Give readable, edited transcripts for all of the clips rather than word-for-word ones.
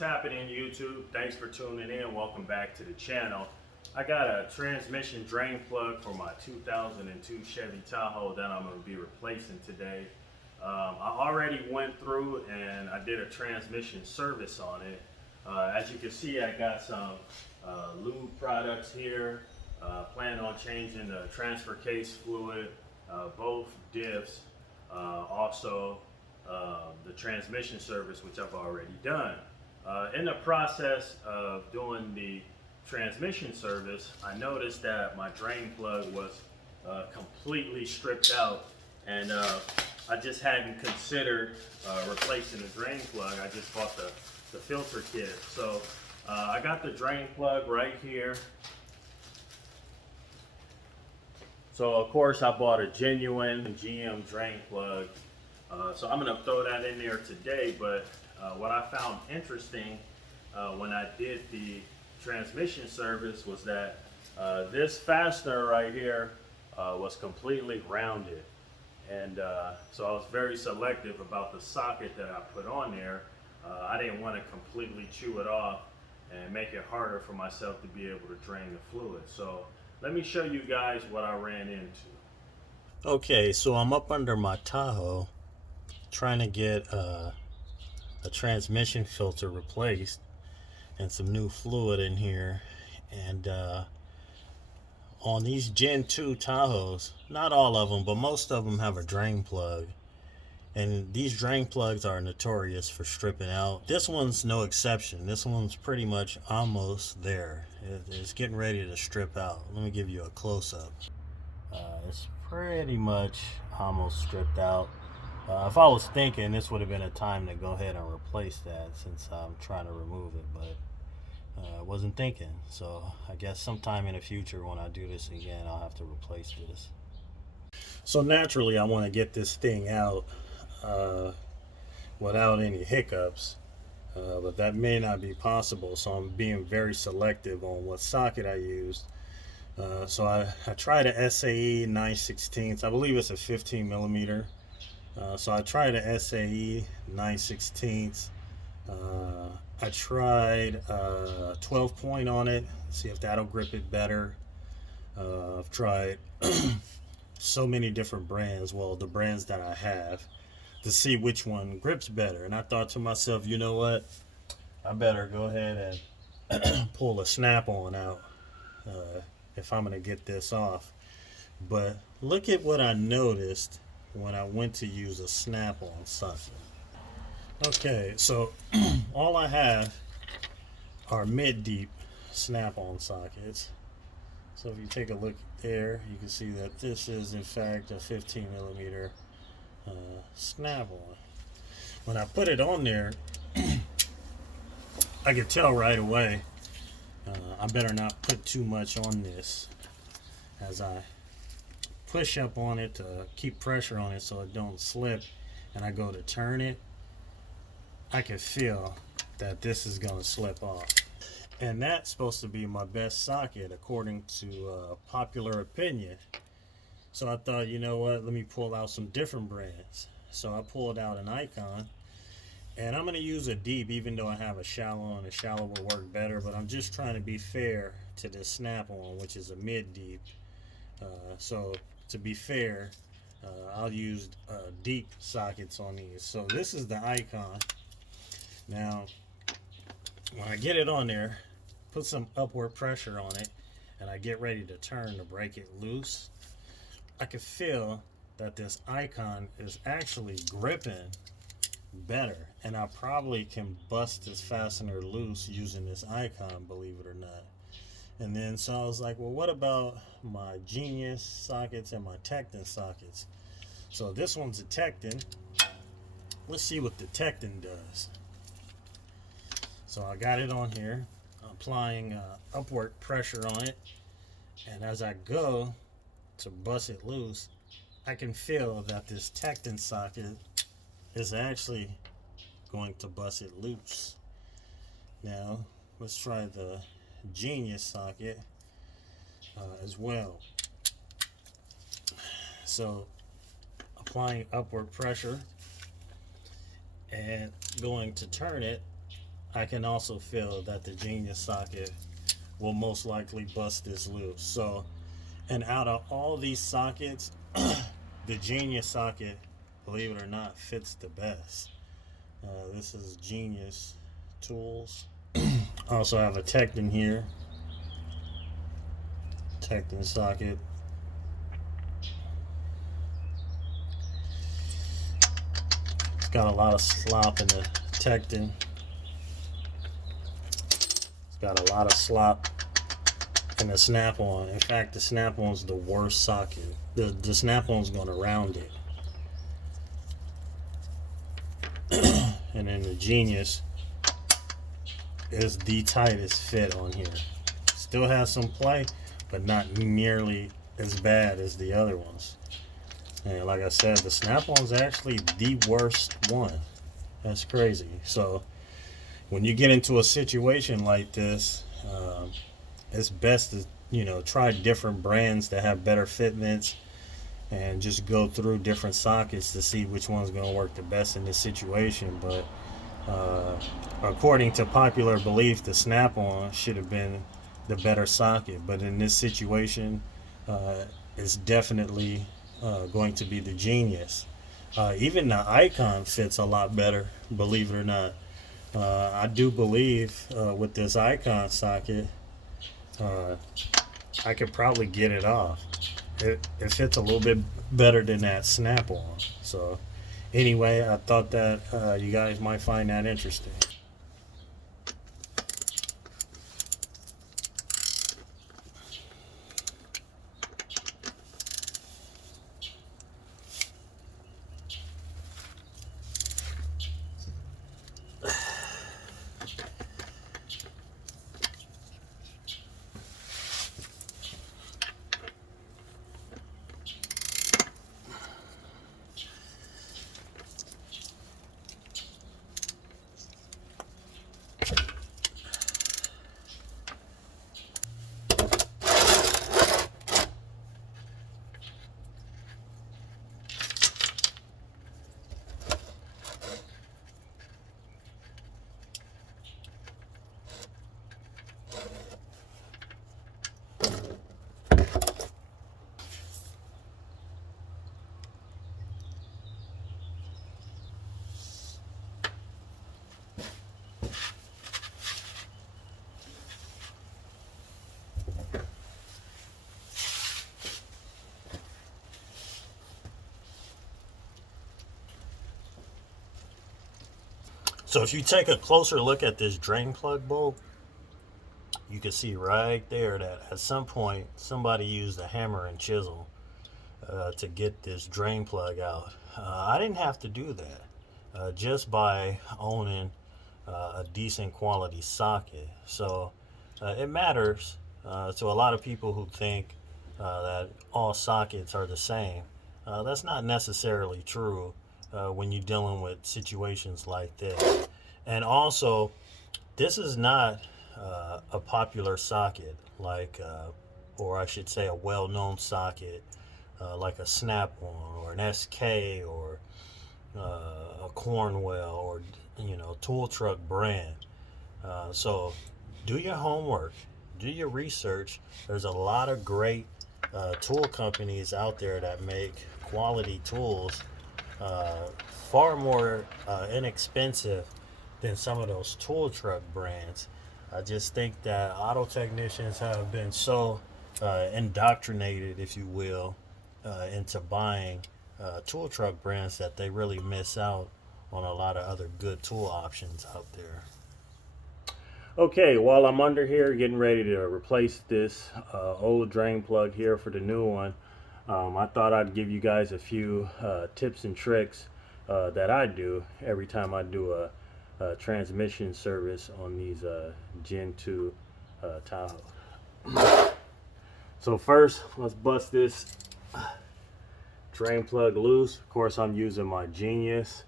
happening, YouTube? Thanks for tuning in. Welcome back to the channel. I got a transmission drain plug for my 2002 Chevy Tahoe that I'm going to be replacing today. I already went through and I did a transmission service on it. As you can see, I got some lube products here. Plan on changing the transfer case fluid, both diffs, also the transmission service, which I've already done. In the process of doing the transmission service, I noticed that my drain plug was completely stripped out, and I just hadn't considered replacing the drain plug. I just bought the filter kit. So I got the drain plug right here. So of course I bought a genuine GM drain plug. So I'm gonna throw that in there today, but what I found interesting when I did the transmission service was that this fastener right here was completely rounded. And so I was very selective about the socket that I put on there. I didn't want to completely chew it off and make it harder for myself to be able to drain the fluid. So let me show you guys what I ran into. Okay, so I'm up under my Tahoe trying to get a transmission filter replaced and some new fluid in here. And on these Gen 2 Tahoes, not all of them, but most of them have a drain plug. And these drain plugs are notorious for stripping out. This one's no exception. This one's pretty much almost there. It's getting ready to strip out. Let me give you a close-up. It's pretty much almost stripped out. If I was thinking, this would have been a time to go ahead and replace that, since I'm trying to remove it, but I wasn't thinking. So I guess sometime in the future when I do this again, I'll have to replace this. So naturally I want to get this thing out without any hiccups, but that may not be possible, so I'm being very selective on what socket I used. So I tried a SAE 9/16. I believe it's a 15 millimeter. So I tried a SAE 9/16. I tried 12 point on it, see if that'll grip it better. I've tried so many different brands, well, the brands that I have, to see which one grips better. And I thought to myself, you know what, I better go ahead and pull a snap-on out if I'm going to get this off. But look at what I noticed when I went to use a snap-on socket. Okay, so all I have are mid-deep snap-on sockets. So if you take a look there, you can see that this is in fact a 15 millimeter snap-on. When I put it on there, I could tell right away I better not put too much on this. As I push up on it to keep pressure on it so it don't slip, and I go to turn it, I can feel that this is going to slip off. And that's supposed to be my best socket according to popular opinion. So I thought, you know what, let me pull out some different brands. So I pulled out an Icon, and I'm going to use a deep, even though I have a shallow, and a shallow will work better, but I'm just trying to be fair to this snap-on, which is a mid-deep. So to be fair, I'll use deep sockets on these. So this is the Icon. Now, when I get it on there, put some upward pressure on it, and I get ready to turn to break it loose, I can feel that this Icon is actually gripping better, and I probably can bust this fastener loose using this Icon, believe it or not. And then so I was like, well, what about my Genius sockets and my Tekton sockets? So this one's a Tekton. Let's see what the Tekton does. So I got it on here, applying upward pressure on it, and as I go to bust it loose, I can feel that this Tekton socket is actually going to bust it loose. Now let's try the Genius socket as well. So applying upward pressure and going to turn it, I can also feel that the Genius socket will most likely bust this loose. So, and out of all these sockets, the Genius socket, believe it or not, fits the best. This is Genius Tools. I also have a Tekton here. Tekton socket. It's got a lot of slop in the Tekton. It's got a lot of slop in the snap-on. In fact, the snap-on's the worst socket. The snap-on's going to round it. And then the Genius is the tightest fit on here. Still has some play, but not nearly as bad as the other ones. And like I said, the snap-on's actually the worst one. That's crazy. So when you get into a situation like this, it's best to, you know, try different brands that have better fitments and just go through different sockets to see which one's going to work the best in this situation. But according to popular belief, the snap-on should have been the better socket, but in this situation, it's definitely going to be the Genius. Even the Icon fits a lot better, believe it or not. I do believe with this Icon socket, I could probably get it off. It fits a little bit better than that snap-on. So anyway, I thought that you guys might find that interesting. So if you take a closer look at this drain plug bolt, you can see right there that at some point somebody used a hammer and chisel to get this drain plug out. I didn't have to do that just by owning a decent quality socket. So it matters to a lot of people who think that all sockets are the same. That's not necessarily true when you're dealing with situations like this. And also, this is not a popular socket like, or I should say a well-known socket like a Snap-on or an SK or a Cornwell or, you know, tool truck brand. So do your homework, do your research. There's a lot of great tool companies out there that make quality tools far more inexpensive than some of those tool truck brands. I just think that auto technicians have been so indoctrinated, if you will, into buying tool truck brands that they really miss out on a lot of other good tool options out there. Okay, while I'm under here getting ready to replace this old drain plug here for the new one, I thought I'd give you guys a few tips and tricks that I do every time I do a transmission service on these Gen 2 Tahoe. So first, let's bust this drain plug loose. Of course, I'm using my Genius.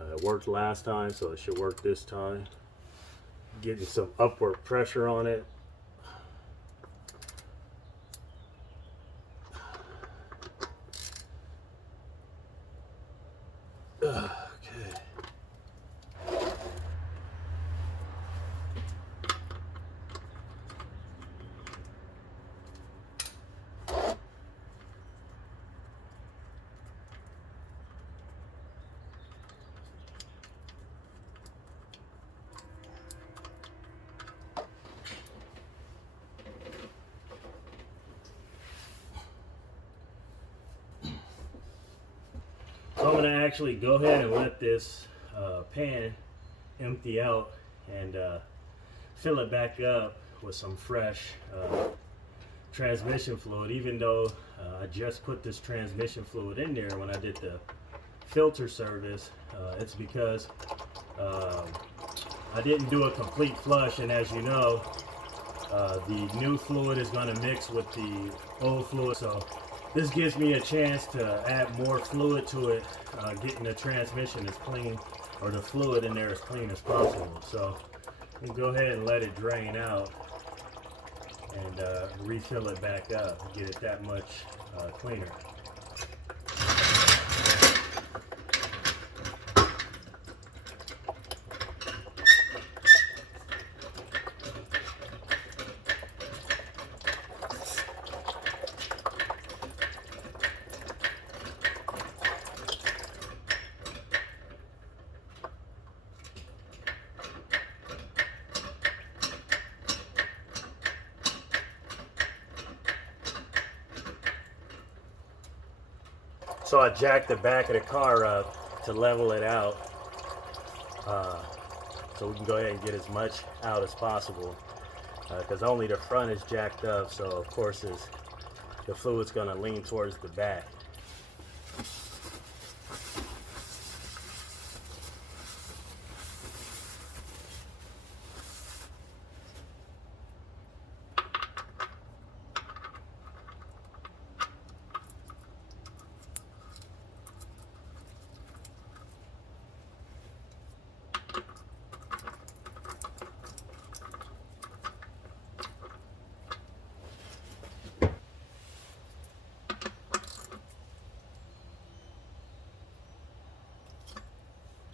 It worked last time, so it should work this time. Getting some upward pressure on it. Okay. going to actually go ahead and let this pan empty out and fill it back up with some fresh transmission fluid. Even though I just put this transmission fluid in there when I did the filter service, it's because I didn't do a complete flush, and as you know, the new fluid is going to mix with the old fluid, so this gives me a chance to add more fluid to it, getting the transmission as clean, or the fluid in there as clean as possible. So we'll go ahead and let it drain out and refill it back up, get it that much cleaner. So I jacked the back of the car up to level it out, so we can go ahead and get as much out as possible, because only the front is jacked up, so of course the fluid's going to lean towards the back.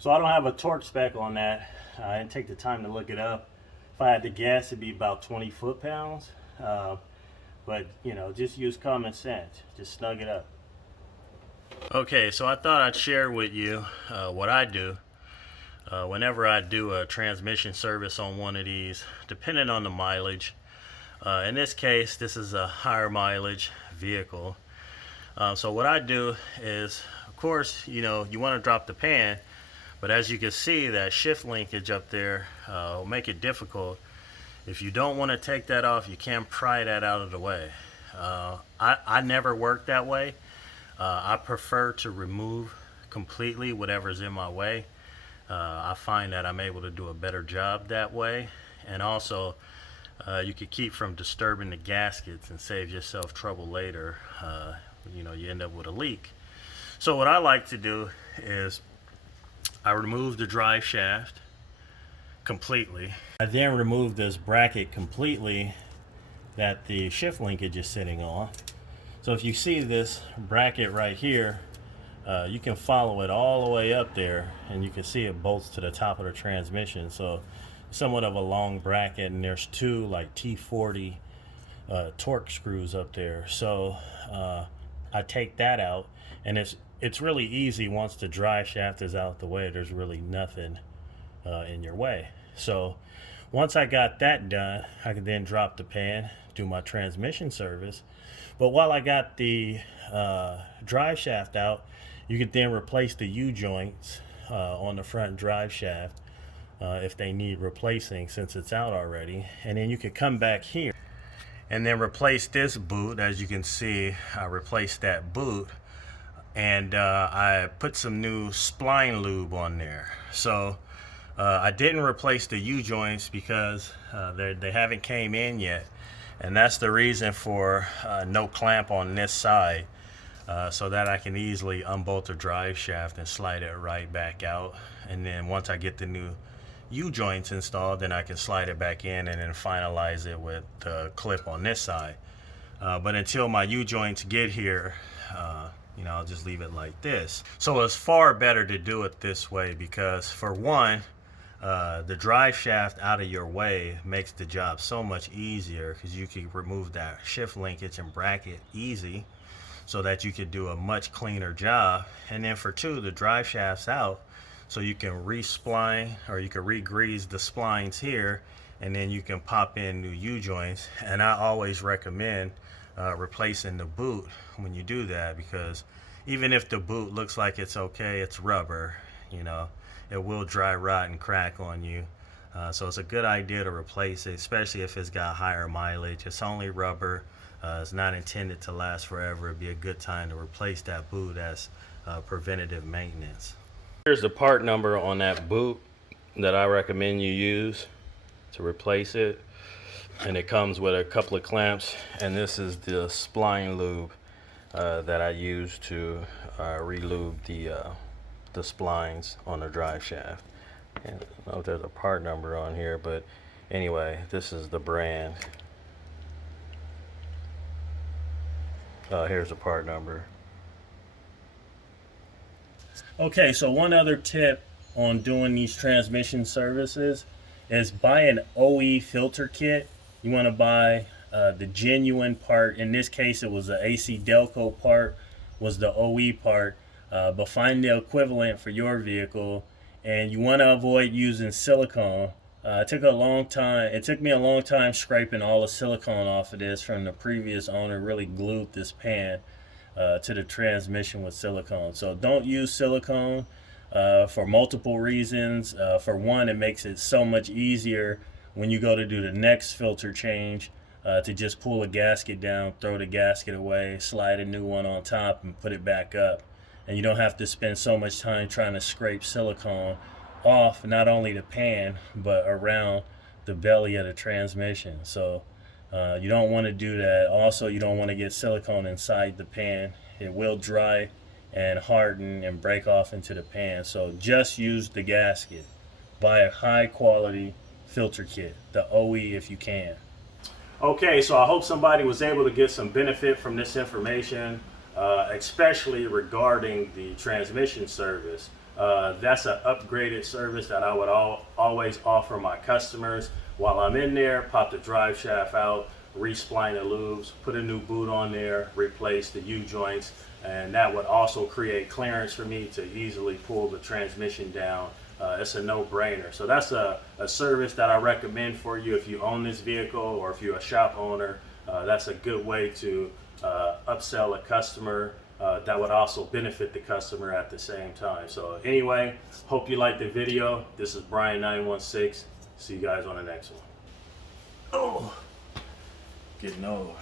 So I don't have a torque spec on that. I didn't take the time to look it up. If I had to guess, it'd be about 20 foot-pounds. But, you know, just use common sense. Just snug it up. Okay, so I thought I'd share with you what I do. Whenever I do a transmission service on one of these, depending on the mileage. In this case, this is a higher mileage vehicle. So what I do is, of course, you know, you want to drop the pan. But as you can see, that shift linkage up there will make it difficult. If you don't want to take that off, you can pry that out of the way. I never work that way. I prefer to remove completely whatever's in my way. I find that I'm able to do a better job that way. And also, you could keep from disturbing the gaskets and save yourself trouble later. You know, you end up with a leak. So what I like to do is I remove the drive shaft completely. I then remove this bracket completely that the shift linkage is sitting on. So if you see this bracket right here, you can follow it all the way up there, and you can see it bolts to the top of the transmission. So somewhat of a long bracket, and there's two like T40 torque screws up there. So I take that out, and it's really easy once the drive shaft is out the way. There's really nothing in your way. So once I got that done, I could then drop the pan, do my transmission service. But while I got the drive shaft out, you could then replace the U-joints on the front drive shaft if they need replacing, since it's out already. And then you could come back here and then replace this boot. As you can see, I replaced that boot. And I put some new spline lube on there. So I didn't replace the U-joints because they haven't came in yet, and that's the reason for no clamp on this side, so that I can easily unbolt the drive shaft and slide it right back out. And then once I get the new U-joints installed, then I can slide it back in and then finalize it with the clip on this side. But until my U-joints get here, you know, I'll just leave it like this. So it's far better to do it this way because, for one, the drive shaft out of your way makes the job so much easier, because you can remove that shift linkage and bracket easy, so that you could do a much cleaner job. And then for two, the drive shaft's out, so you can re-spline, or you can re-grease the splines here, and then you can pop in new U-joints. And I always recommend replacing the boot when you do that, because even if the boot looks like it's okay, it's rubber, you know, it will dry rot and crack on you. So it's a good idea to replace it, especially if it's got higher mileage. It's only rubber. It's not intended to last forever. It'd be a good time to replace that boot as preventative maintenance. Here's the part number on that boot that I recommend you use to replace it. And it comes with a couple of clamps, and this is the spline lube that I use to re-lube the splines on the drive shaft. And I don't know if there's a part number on here, but anyway, this is the brand. Here's the part number. Okay, so one other tip on doing these transmission services is buy an OE filter kit. You want to buy the genuine part. In this case, it was the ACDelco part, was the OE part, but find the equivalent for your vehicle. And you want to avoid using silicone. It took me a long time scraping all the silicone off of this from the previous owner. Really glued this pan to the transmission with silicone. So don't use silicone for multiple reasons. For one, it makes it so much easier when you go to do the next filter change to just pull a gasket down, throw the gasket away, slide a new one on top, and put it back up. And you don't have to spend so much time trying to scrape silicone off not only the pan but around the belly of the transmission. So you don't want to do that. Also, you don't want to get silicone inside the pan. It will dry and harden and break off into the pan. So just use the gasket. Buy a high quality filter kit, the OE, if you can. Okay, so I hope somebody was able to get some benefit from this information, especially regarding the transmission service. That's an upgraded service that I would always offer my customers. While I'm in there, pop the drive shaft out, re-spline the lubes, put a new boot on there, replace the U-joints, and that would also create clearance for me to easily pull the transmission down. It's a no-brainer. So that's a service that I recommend for you if you own this vehicle, or if you're a shop owner. That's a good way to upsell a customer that would also benefit the customer at the same time. So anyway, hope you liked the video. This is Bryan916. See you guys on the next one. Oh, getting old.